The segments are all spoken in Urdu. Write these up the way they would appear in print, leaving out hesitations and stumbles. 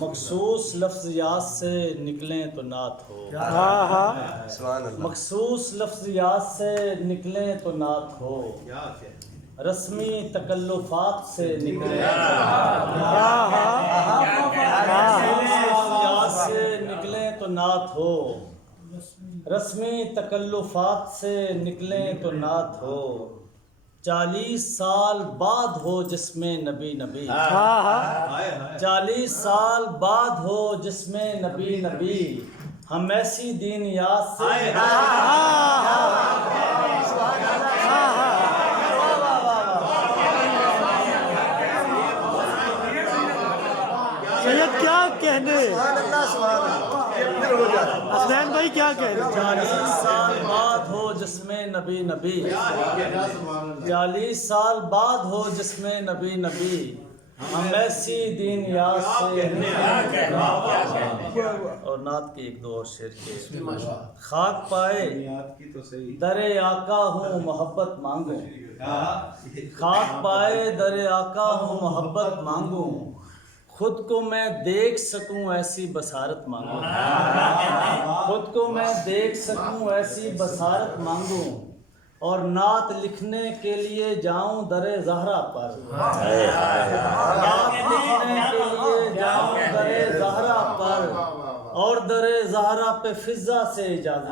مخصوص لفظیات سے نکلیں تو نعت ہو، مخصوص لفظیات سے نکلیں تو نعت ہو، رسمی تکلفات سے نکلیں سے نکلیں تو نعت ہو، رسمی تکلفات سے نکلیں تو نعت ہو، 40 سال بعد ہو جس میں نبی نبی، 40 سال بعد ہو جس میں نبی نبی، ہم ایسی دین یاد سے سید کیا کہنے، حسنین بھائی کیا کہنے، 40 سال بعد ہو جس میں نبی نبی، 40 سال بعد ہو جس میں نبی نبی، ہم ایسی دین یاد سے اور نعت کی ایک دو اور شعر کے، خاک پائے در آقا ہوں محبت مانگوں، خاک پائے در آقا ہوں محبت مانگوں، خود کو میں دیکھ سکوں ایسی بصارت مانگوں، خود کو میں دیکھ سکوں ایسی بصارت مانگوں، اور نعت لکھنے کے لیے جاؤں در زہرا پر، نعت لکھنے کے لیے جاؤں در زہرا پر، اور در زہرا پہ فضا سے اجازت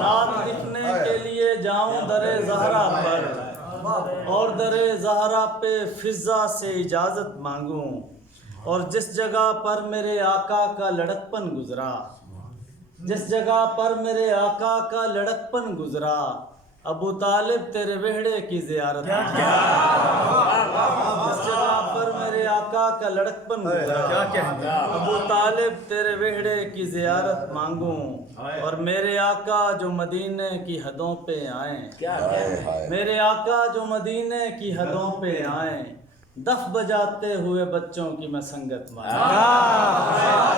نعت لکھنے کے لیے جاؤں در زہرا پر، اور در زہرا پہ فضا سے اجازت مانگوں، اور جس جگہ پر میرے آقا کا لڑکپن گزرا، جس جگہ پر میرے آقا کا لڑکپن گزرا، ابو طالب تیرے وہڑے کی زیارت، جس جگہ پر میرے آقا کا لڑکپن گزرا، ابو طالب تیرے وہڑے کی زیارت مانگوں، اور میرے آقا جو مدینے کی حدوں پہ آئیں، میرے آقا جو مدینے کی حدوں پہ آئیں، دف بجاتے ہوئے بچوں کی میں سنگت مانگوں۔